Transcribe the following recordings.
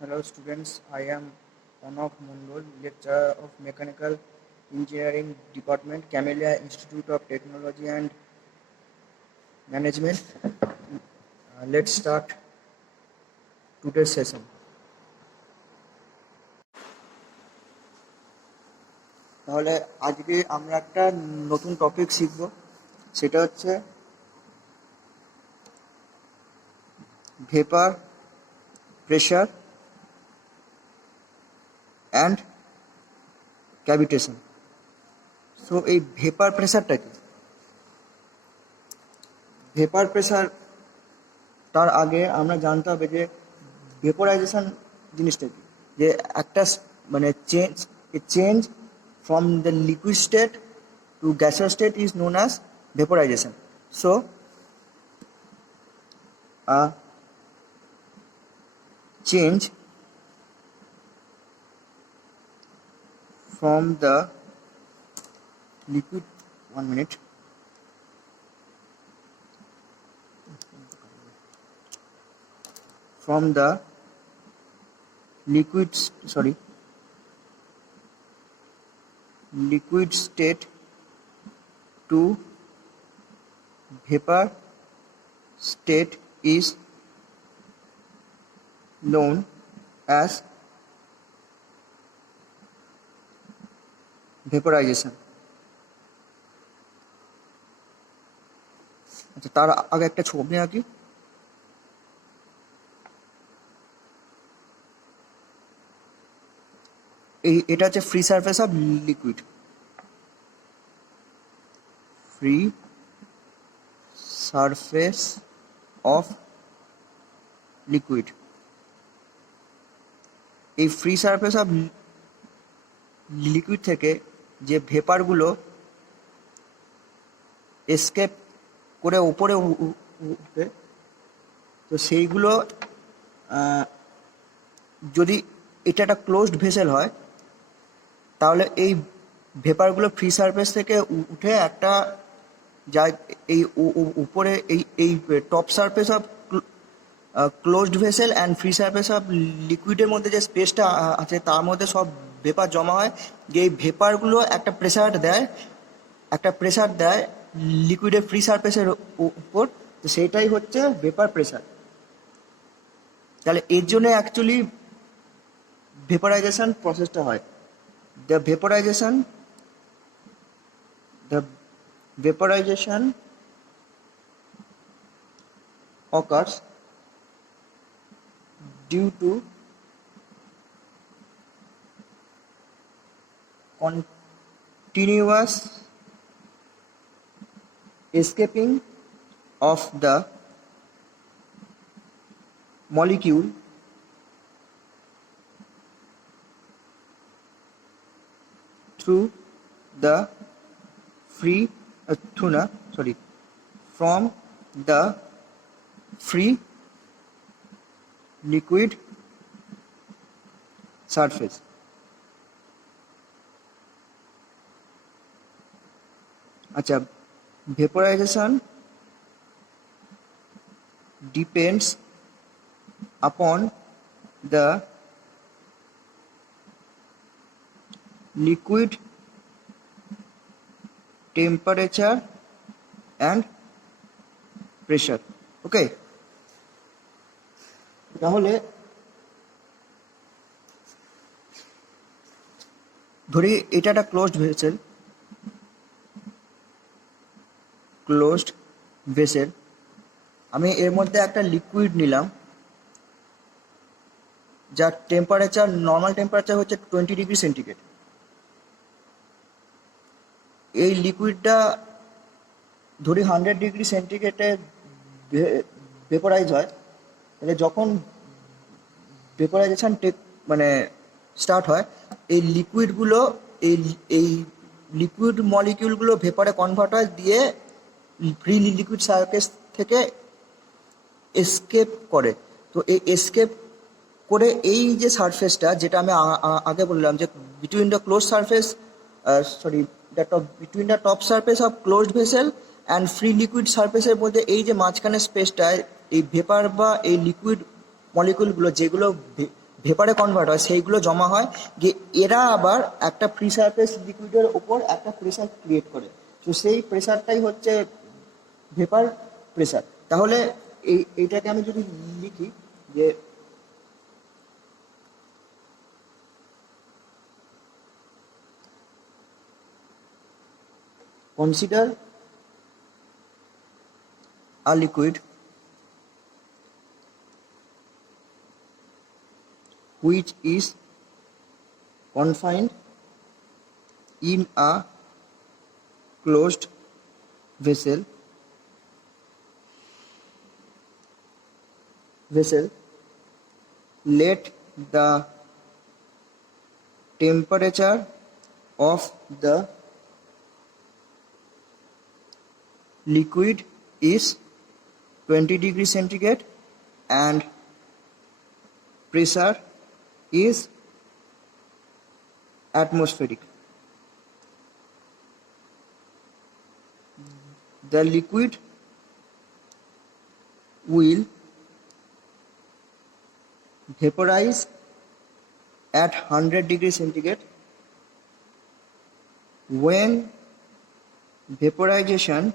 Hello students, I am Onok Mundol, lecturer of Mechanical Engineering Department, Camellia Institute of Technology and Management. Let's start today's session. তাহলে আজকে আমরা একটা নতুন টপিক শিখব, সেটা হচ্ছে vapour pressure and cavitation. So এই ভেপার প্রেসারটা কি? ভেপার প্রেসার তার আগে আমরা জানতে হবে যে ভেপোরাইজেশন জিনিসটা কি, যে একটা মানে change from the liquid state to gaseous state is known as vaporisation. So change from the liquid from the liquid state to vapor state is known as vaporisation. আচ্ছা, তার আগে একটা ছবি আঁকি। এটা হচ্ছে free surface of liquid, free surface of liquid. এই free surface of liquid থেকে যে ভেপারগুলো এসকেপ করে ওপরে উঠে, তো সেইগুলো যদি এটা একটা ক্লোজড ভেসেল হয়, তাহলে এই ভেপারগুলো ফ্রি সারফেস থেকে উঠে একটা যা এই উপরে এই top surface of closed vessel and free surface of লিকুইডের মধ্যে যে স্পেসটা আছে তার মধ্যে সব ভেপার জমা হয়। যে এই ভেপারগুলো একটা প্রেসার দেয় লিকুইডের ফ্রি সারফেসের উপর, তো সেইটাই হচ্ছে ভেপার প্রেসার। তাহলে এর জন্য অ্যাকচুয়ালি ভেপোরাইজেশন প্রসেসটা হয়। The vaporization occurs due to continuous escaping of the molecule through the from the free liquid surface. আচ্ছা, vaporization depends upon the liquid temperature and pressure. ওকে, তাহলে ধরি এটা একটা ক্লোজড ভেসেল। আমি এর মধ্যে একটা লিকুইড নিলাম যার নর্মাল টেম্পারেচার হচ্ছে 20 ডিগ্রি সেন্টিগ্রেড। এই লিকুইডটা ধরি 100 ডিগ্রি সেন্টিগ্রেডে ভেপোরাইজ হয়। তাহলে যখন ভেপোরাইজেশন স্টার্ট হয়, এই লিকুইড মলিকিউলগুলো ভেপারে কনভার্ট হয়, দিয়ে ফ্রি লিকুইড সারফেস থেকে এসকেপ করে। তো এই এসকেপ করে এই যে সারফেসটা, যেটা আমি আগে বললাম যে between the top surface of closed vessel and free liquid সারফেসের মধ্যে এই যে মাঝখানে স্পেসটা, এই ভেপার বা এই লিকুইড মলিকুলগুলো যেগুলো ভেপারে কনভার্ট হয় সেইগুলো জমা হয়, যে এরা আবার একটা ফ্রি সারফেস লিকুইডের ওপর একটা প্রেসার ক্রিয়েট করে। তো সেই প্রেসারটাই হচ্ছে ভেপার প্রেসার। তাহলে এইটাকে আমি যদি লিখি যে কনসিডার আ liquid which is confined in a closed vessel let the temperature of the liquid is 20 degrees centigrade and pressure is atmospheric. The liquid will vaporize at 100 degrees centigrade. When vaporization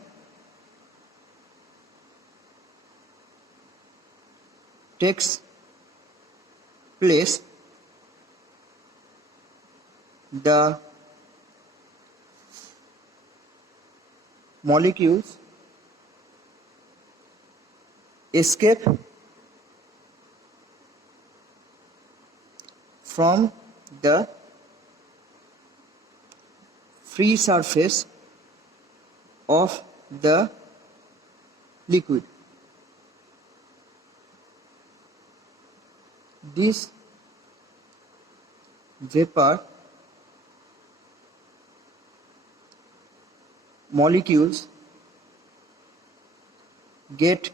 takes place, the molecules escape from the free surface of the liquid. This vapor molecules get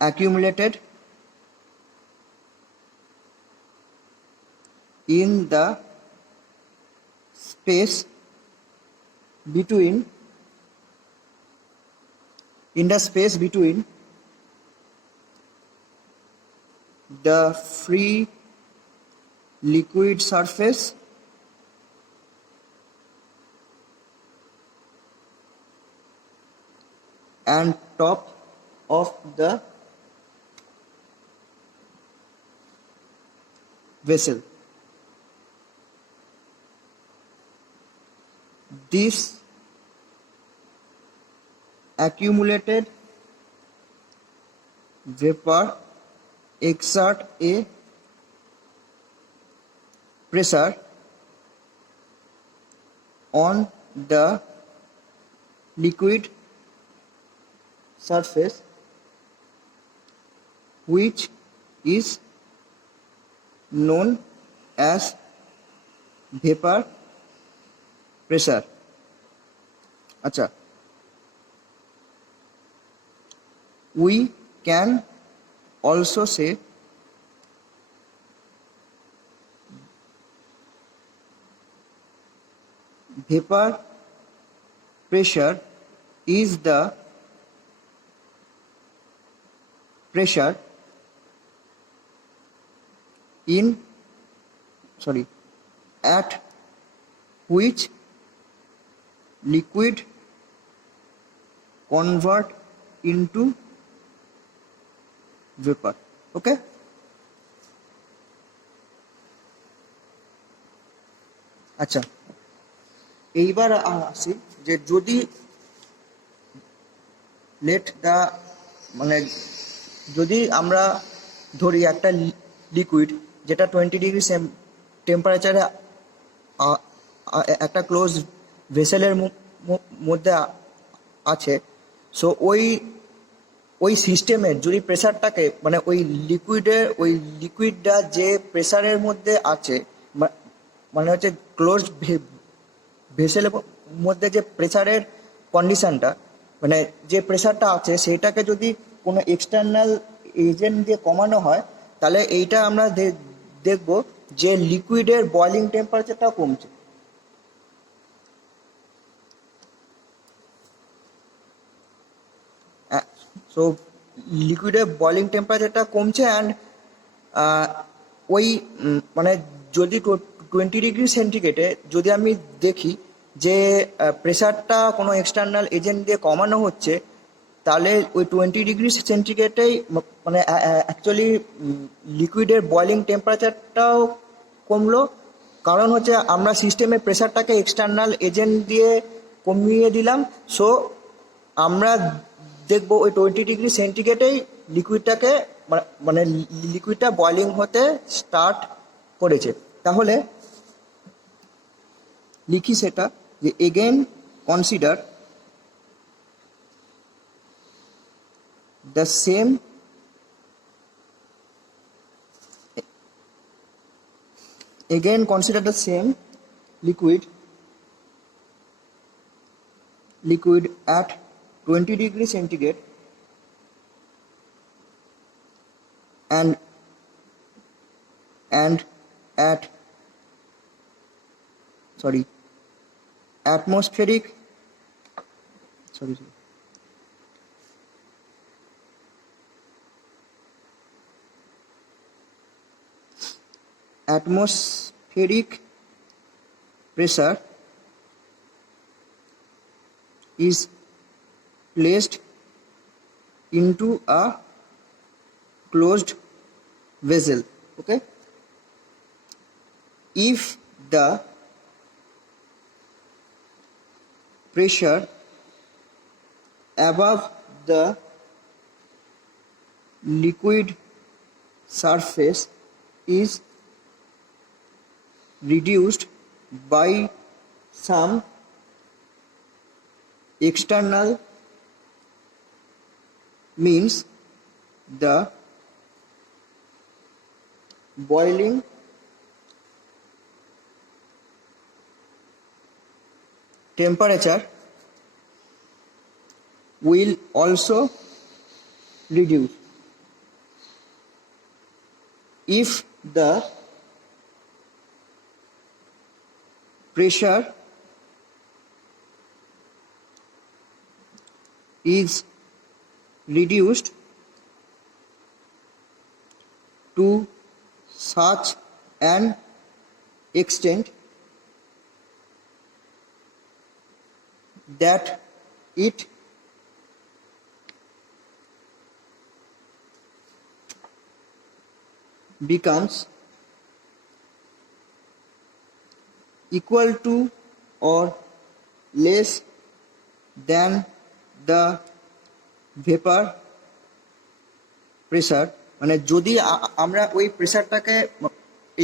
accumulated in the space between the free liquid surface and top of the vessel. This accumulated vapor exert a pressure on the liquid surface which is known as vapor pressure. আচ্ছা, we can also say vapor pressure is the pressure at which liquid convert into vapor. Okay? আচ্ছা, এইবার আসি যে যদি যদি আমরা ধরি একটা লিকুইড যেটা 20 ডিগ্রি টেম্পারেচারে একটা ক্লোজ ভেসেলের মধ্যে আছে, সো ওই সিস্টেমের যদি প্রেসারটাকে ওই লিকুইডটা যে প্রেসারের মধ্যে আছে, হচ্ছে ক্লোজ ভেসেলের মধ্যে যে প্রেসারের কন্ডিশনটা, যে প্রেসারটা আছে সেটাকে যদি কোনো এক্সটার্নাল এজেন্ট দিয়ে কমানো হয়, তাহলে এইটা আমরা দেখব যে লিকুইডের বয়লিং টেম্পারেচারটাও কমছে। সো লিকুইডের বয়লিং টেম্পারেচারটা কমছে অ্যান্ড ওই মানে যদি 20 ডিগ্রি সেন্টিগ্রেডে যদি আমি দেখি যে প্রেসারটা কোনো এক্সটার্নাল এজেন্ট দিয়ে কমানো হচ্ছে, তাহলে ওই 20 ডিগ্রি সেন্টিগ্রেডেই মানে অ্যাকচুয়ালি লিকুইডের বয়লিং টেম্পারেচারটাও কমলো। কারণ হচ্ছে আমরা সিস্টেমের প্রেসারটাকে এক্সটার্নাল এজেন্ট দিয়ে কমিয়ে দিলাম। সো আমরা দেখবো ওই 20 ডিগ্রি সেন্টিগ্রেডেই লিকুইডটাকে মানে লিকুইডটা বয়লিং হতে স্টার্ট করেছে। তাহলে লিখি সেটা, যে again consider the same liquid at 20 degree centigrade and at atmospheric pressure is placed into a closed vessel. Okay, if the pressure above the liquid surface is reduced by some external means, the boiling temperature will also reduce. If the pressure is reduced to such an extent that it becomes equal to or less than the vapor pressure, মানে যদি আমরা ওই প্রেসারটাকে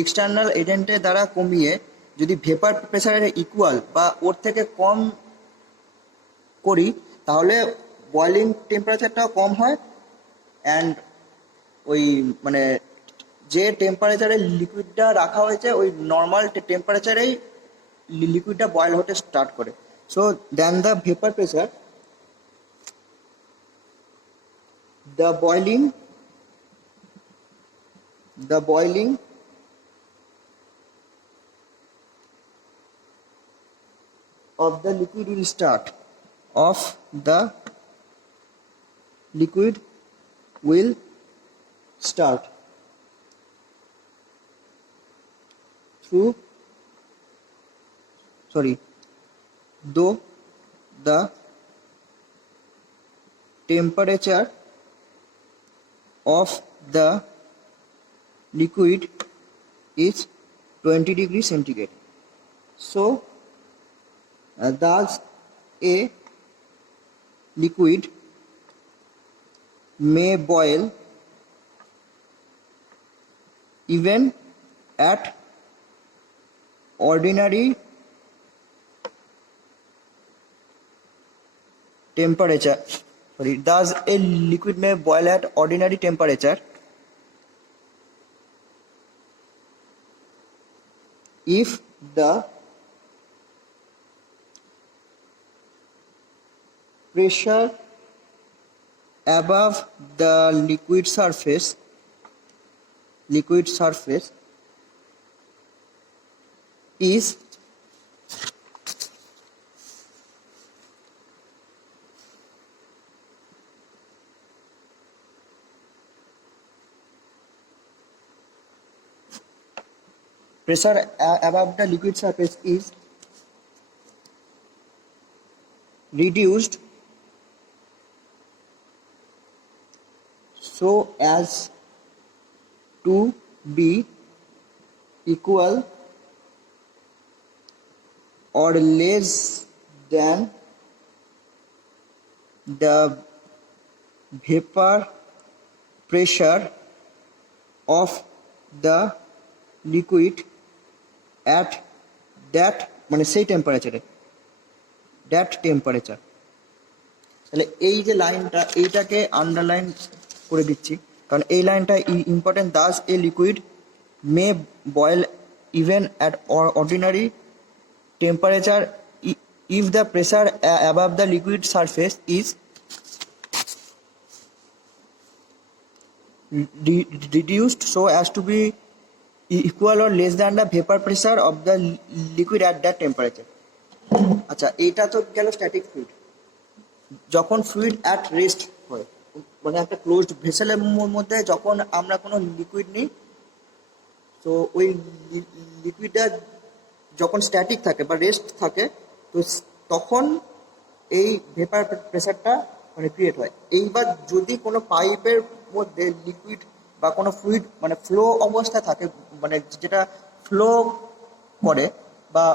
এক্সটার্নাল এজেন্টের দ্বারা কমিয়ে যদি ভেপার প্রেসারের ইকুয়াল বা ওর থেকে কম করি, তাহলে বয়লিং টেম্পারেচারটাও কম হয় অ্যান্ড ওই মানে যে টেম্পারেচারে লিকুইডটা রাখা হয়েছে ওই নর্মাল টেম্পারেচারেই লিকুইডটা বয়েল হতে স্টার্ট করে। So then the vapour pressure, the boiling of the liquid will start though the temperature of the liquid is 20 degree centigrade. So thus a liquid may boil even at ordinary temperature. Thus a liquid may boil at ordinary temperature if the pressure above the liquid surface is pressure above the liquid surface is reduced so as to be equal or less than the vapor pressure of the liquid at that মানে সেই টেম্পারেচারে that temperature. তাহলে এই যে লাইনটা এইটাকে আন্ডারলাইন করে দিচ্ছি, কারণ এই লাইনটা important. Thus a liquid may boil even at ordinary temperature if the pressure above the liquid surface is reduced so as to be equal or less than the vapor pressure of the liquid at that temperature। আচ্ছা, এটা তো গেল static fluid. যখন fluid at rest হয়, মানে একটা ক্লোজড ভেসেলের মধ্যে যখন আমরা কোনো লিকুইড নিই, তো ওই লিকুইডটা যখন স্ট্যাটিক থাকে বা রেস্ট থাকে, তো তখন এই ভেপার প্রেসারটা মানে ক্রিয়েট হয়। এইবার যদি কোনো পাইপের মধ্যে লিকুইড বা কোনো ফ্লুইড মানে ফ্লো অবস্থায় থাকে, মানে যেটা ফ্লো করে বা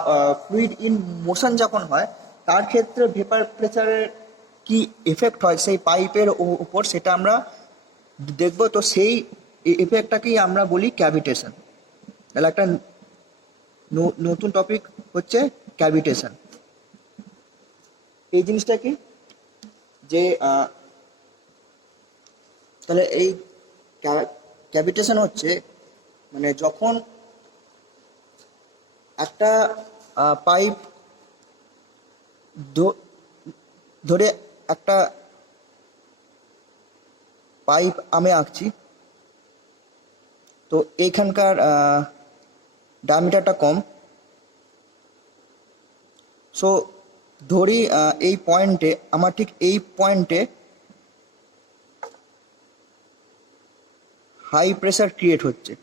ফ্লুইড ইন মোশন যখন হয়, তার ক্ষেত্রে ভেপার প্রেসারের কি এফেক্ট হয় সেই পাইপের উপর, সেটা আমরা দেখব। তো সেই এফেক্টটাকেই আমরা বলি ক্যাভিটেশন। তাহলে একটা নতুন টপিক হচ্ছে ক্যাভিটেশন। এই জিনিসটা কি যে তাহলে এই ক্যাভিটেশন হচ্ছে মানে যখন একটা পাইপ ধরে একটা পাইপ আমি আঁকছি, তো এইখানকার ডায়ামিটারটা কম। সো ধরি এই পয়েন্টে আমার ঠিক এই পয়েন্টে হাই প্রেসার ক্রিয়েট হচ্ছে,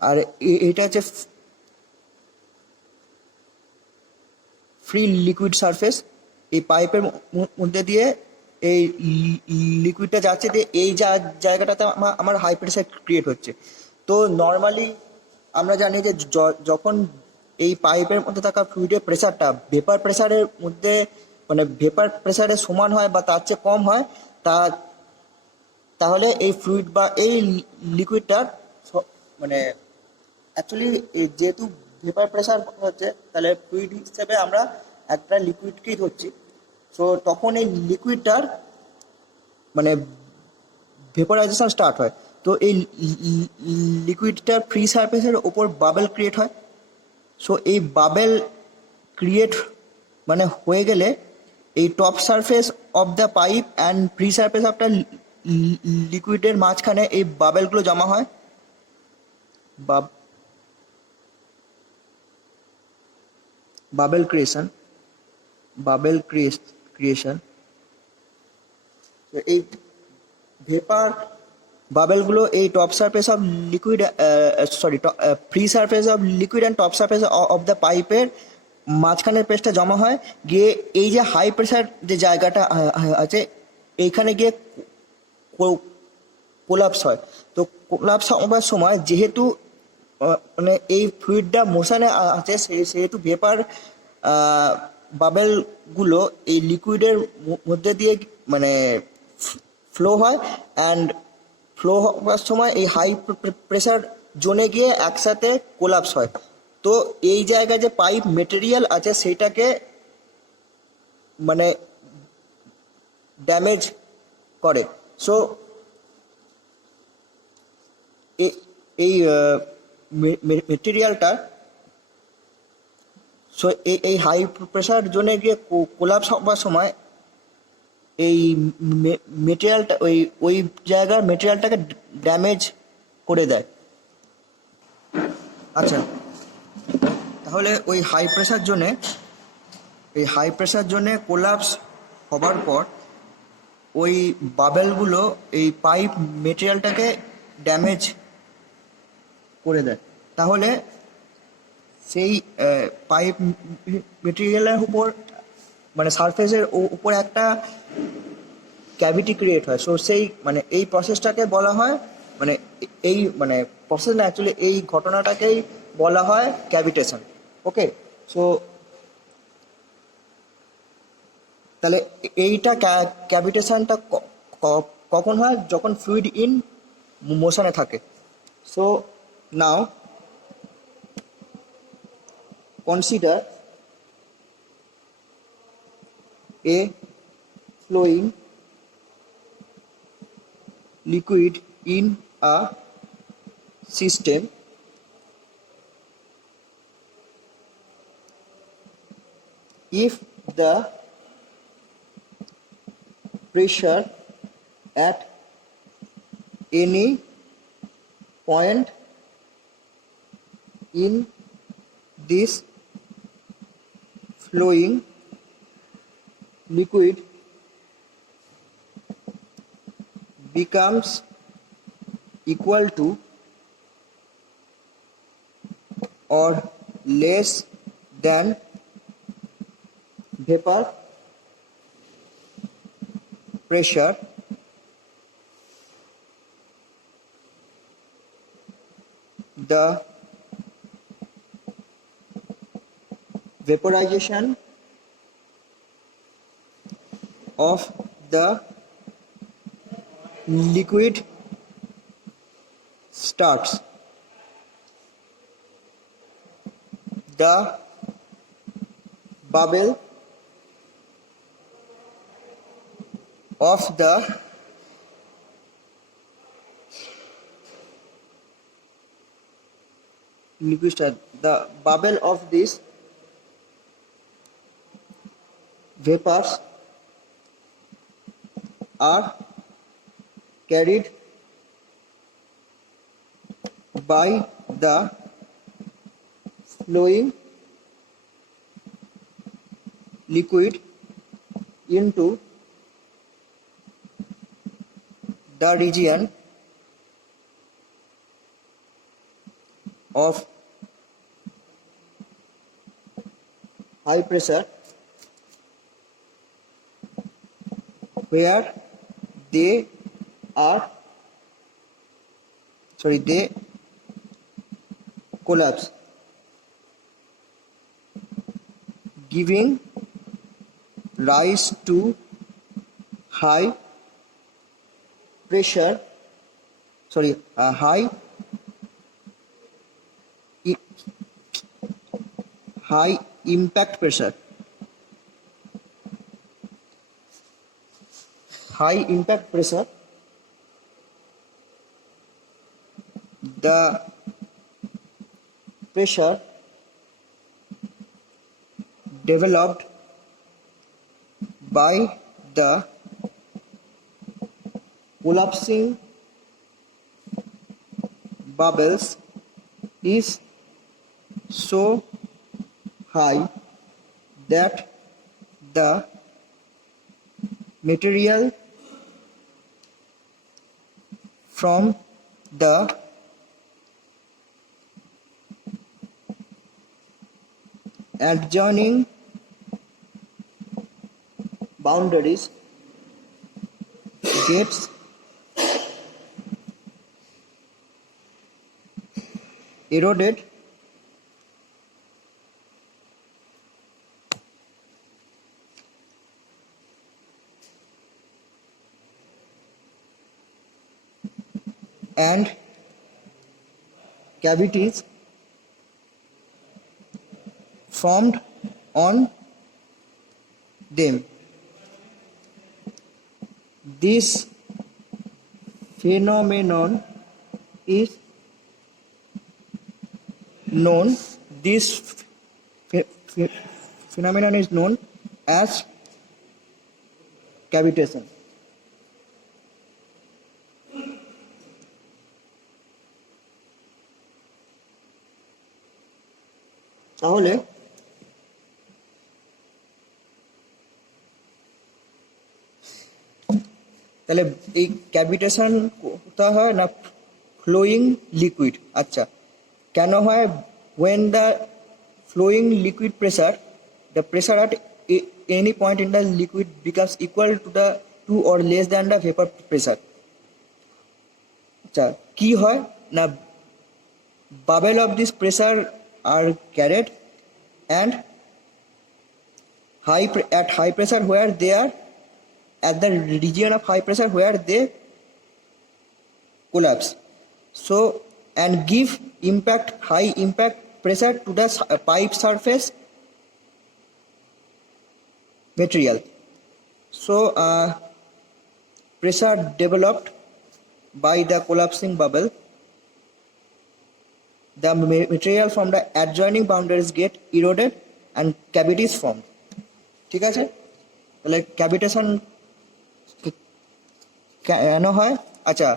আর এটা হচ্ছে ফ্রি লিকুইড সারফেস। এই পাইপের মধ্যে দিয়ে এই লিকুইডটা যাচ্ছে, দিয়ে এই জায়গাটাতে আমার হাই প্রেসার ক্রিয়েট হচ্ছে। তো নর্মালি আমরা জানি যে যখন এই পাইপের মধ্যে থাকা ফ্লুইডের প্রেসারটা ভেপার প্রেসারের মধ্যে মানে ভেপার প্রেসারের সমান হয় বা তার চেয়ে কম হয়, তাহলে এই ফ্লুইড বা এই লিকুইডটার মানে অ্যাকচুয়ালি যেহেতু ভেপার প্রেসার হচ্ছে, তাহলে ফ্লুইড হিসেবে আমরা একটা লিকুইডকেই ধরছি। সো তখন এই লিকুইডটার মানে ভেপারাইজেশন স্টার্ট হয়। তো এই লিকুইডটার ফ্রি সারফেসের ওপর বাবেল ক্রিয়েট হয়। সো এই বাবেল ক্রিয়েট মানে হয়ে গেলে এই top surface of the pipe and free surface of the লিকুইডের মাঝখানে এই বাবেলগুলো জমা হয়। Bubble creation. এই ভেপার বাবেলগুলো এই top surface of liquid free surface of liquid and top surface of the পাইপের মাঝখানের পেজটা জমা হয়, গিয়ে এই যে হাই প্রেসার যে জায়গাটা আছে এইখানে গিয়ে কোলাপস হয়। তো কোলাপস হওয়ার সময় যেহেতু মানে এই ফ্লুইডটা মোশনে আছে, সেহেতু ভেপার বাবেলগুলো এই লিকুইডের মধ্যে দিয়ে মানে ফ্লো হয়, অ্যান্ড ফ্লো হওয়ার সময় এই হাই প্রেসার জোনে গিয়ে একসাথে কোলাপস হয়। তো এই জায়গায় যে পাইপ মেটেরিয়াল আছে সেটাকে মানে ড্যামেজ করে। সো এই মেটেরিয়ালটা সো এই হাই প্রেসার জোনে গিয়ে কোলাপস হওয়ার সময় এই মেটেরিয়ালটা ওই জায়গার মেটেরিয়ালটাকে ড্যামেজ করে দেয়। আচ্ছা, তাহলে ওই হাই প্রেসার জোনে কোলাপস হবার পর ওই বাবেলগুলো এই পাইপ মেটেরিয়ালটাকে ড্যামেজ করে দেয়। তাহলে সেই পাইপ মেটেরিয়ালের উপর মানে সারফেসের উপর একটা ক্যাভিটি ক্রিয়েট হয়। সো সেই মানে এই প্রসেসটাকে বলা হয় মানে এই মানে প্রসেস না, অ্যাকচুয়ালি এই ঘটনাটাকেই বলা হয় ক্যাভিটেশন। ওকে, সো তাহলে এইটা ক্যাভিটেশনটা কখন হয়? যখন ফ্লুইড ইন মোশনে থাকে। So now consider a flowing liquid in a system if the pressure at any point in this flowing liquid becomes equal to or less than vapor pressure, the vaporization of the liquid starts. The bubble of the liquid start. The bubble of these vapors are carried by the flowing liquid into the region of high pressure where they collapse, giving rise to high pressure high impact pressure. High impact pressure, the pressure developed by the collapsing bubbles is so high that the material from the adjoining boundaries gets eroded and cavities formed on them. This phenomenon is known as cavitation. তাহলে এই ক্যাভিটেশন কোথায় হয় না? Flowing liquid. আচ্ছা, কেন হয়? when the flowing liquid pressure, the pressure at any point in the liquid becomes equal to or less than the vapor pressure. আচ্ছা, কি হয় না, bubble of this pressure are carried and at high pressure where they are at the region of high pressure where they collapse, so and give high impact pressure to the pipe surface material. So pressure developed by the collapsing bubble, the material from the adjoining boundaries get eroded and cavities formed. ঠিক আছে, তাহলে ক্যাভিটেশন কেন হয়? আচ্ছা,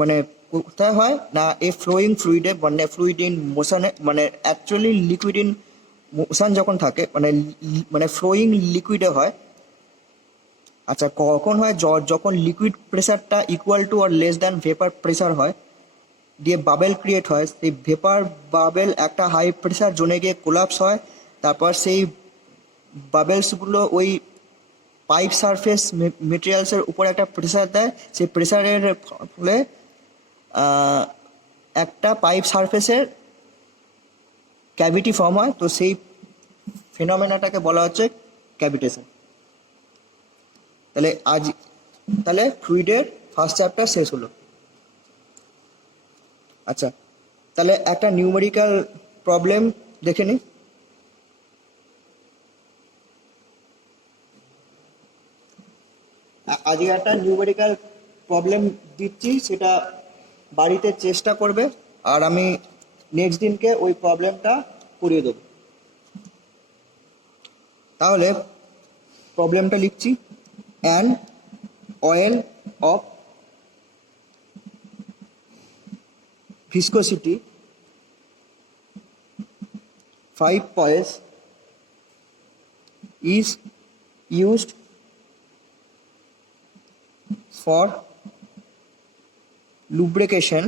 মানে কোথায় হয় না, এ ফ্লোয়িং ফ্লুইডে, মানে ফ্লুইড ইন মোশনে, মানে অ্যাকচুয়ালি লিকুইড ইন মোশন যখন থাকে, মানে ফ্লোয়িং লিকুইডে হয়। আচ্ছা, কখন হয়? যখন লিকুইড প্রেসারটা equal to or less than vapour pressure হয়, দিয়ে বাবেল ক্রিয়েট হয়। সেই ভেপার বাবেল একটা হাই প্রেসার জোনে গিয়ে কোলাপস হয়, তারপর সেই বাবেলসগুলো ওই পাইপ সারফেস মেটেরিয়ালসের উপর একটা প্রেসার দেয়, সেই প্রেসারের ফলে একটা পাইপ সারফেসের ক্যাভিটি ফর্ম হয়। তো সেই ফেনোমেনাটাকে বলা হচ্ছে ক্যাভিটেশন। তাহলে ফ্লুইডের ফার্স্ট চ্যাপ্টার শেষ হলো। আচ্ছা, তাহলে একটা নিউমেরিক্যাল প্রবলেম দেখে নিই। আজকে একটা নিউমেরিক্যাল প্রবলেম দিচ্ছি, সেটা বাড়িতে চেষ্টা করবে, আর আমি নেক্সট দিনকে ওই প্রবলেমটা করিয়ে দেবো। তাহলে প্রবলেমটা লিখছি। An oil of viscosity 5 poise is used for lubrication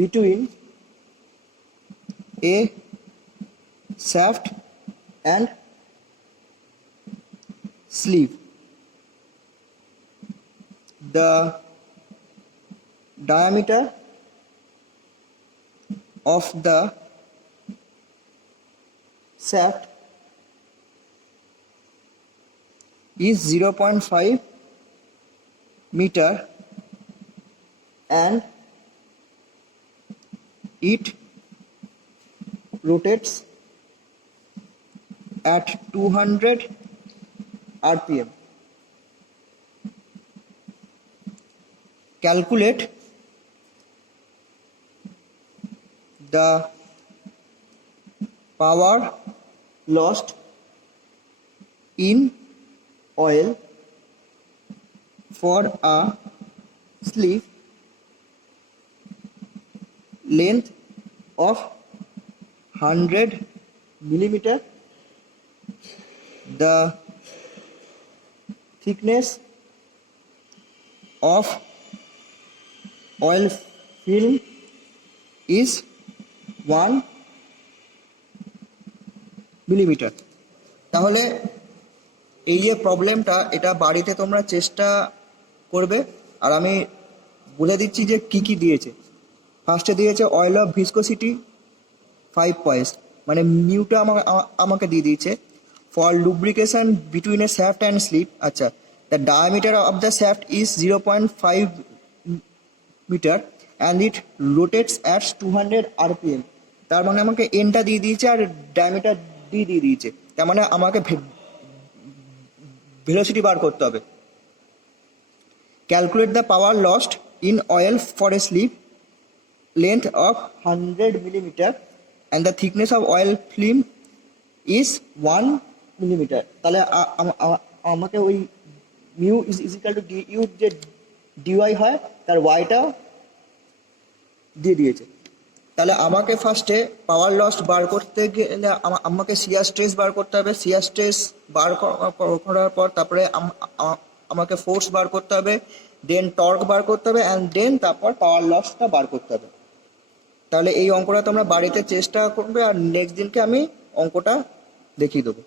between a shaft and sleeve. The diameter of the shaft is 0.5 meter and it rotates at 200 rpm. Calculate the power lost in oil for a sleeve length of 100 millimeter. The thickness of oil film is 1 millimeter. তাহলে এই যে প্রবলেমটা, এটা বাড়িতে তোমরা চেষ্টা করবে, আর আমি বলে দিচ্ছি যে কি কি দিয়েছে। ফার্স্টে দিয়েছে অয়েল অফ ভিসকোসিটি 5 পয়েস, মানে মিউটা আমাকে দিয়ে দিয়েছে। For lubrication between a shaft and slip. আচ্ছা, the diameter of the shaft is 0.5 metre and it rotates at 200 rpm। তার মানে আমাকে এনটা দিয়ে দিয়েছে আর ডায়ামিটার দিয়ে দিয়েছে, তার মানে আমাকে ভেলোসিটি বার করতে হবে। Calculate the power lost in oil for a slip length of 100 millimeter and the thickness of oil film is 1 millimeter। তাহলে আমাকে ওই mu is equal to du যে ডিওয়াই হয় তার ওয়াইটা দিয়ে দিয়েছে। তাহলে আমাকে ফার্স্টে পাওয়ার লস বার করতে গেলে আমাকে শিয়ার স্ট্রেস বার করতে হবে। শিয়ার স্ট্রেস বার করার পর তারপরে আমাকে ফোর্স বার করতে হবে, দেন টর্ক বার করতে হবে, অ্যান্ড দেন তারপর পাওয়ার লসটা বার করতে হবে। তাহলে এই অঙ্কটা তোমরা বাড়িতে চেষ্টা করবে, আর নেক্সট দিনকে আমি অঙ্কটা দেখিয়ে দেবো।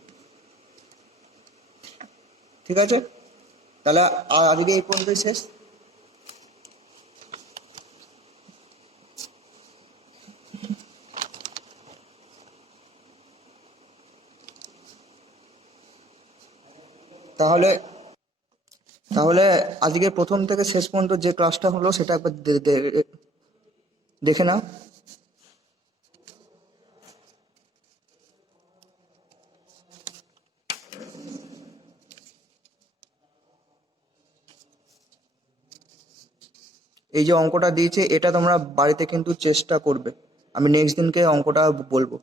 ঠিক আছে, তাহলে আজকে এই পর্যন্তই শেষ। তাহলে তাহলে আজকে প্রথম থেকে শেষ পর্যন্ত যে ক্লাসটা হলো সেটা একবার দেখে নাও। এই যে অঙ্কটা দিয়েছে এটা তোমরা বাড়িতে কিন্তু চেষ্টা করবে, আমি নেক্সট দিনকে অঙ্কটা বলবো।